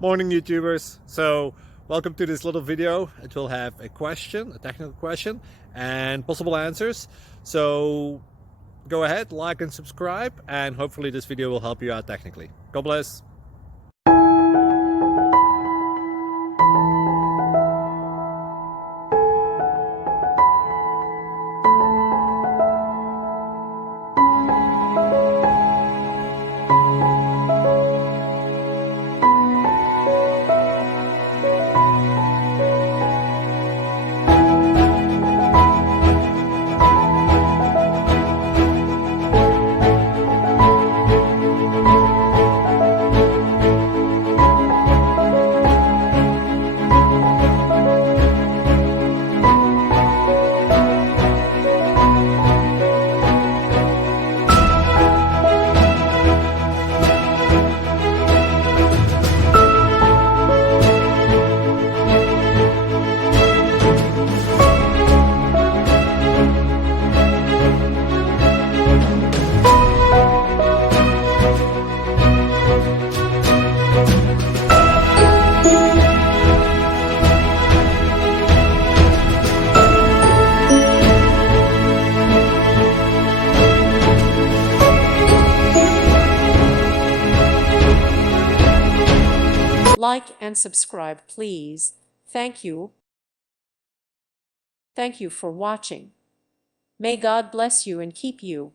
Morning YouTubers. So welcome to this little video. It will have a question, a technical question, and possible answers. So go ahead, like and subscribe, and hopefully this video will help you out technically. God bless. Like and subscribe, please. Thank you. Thank you for watching. May God bless you and keep you.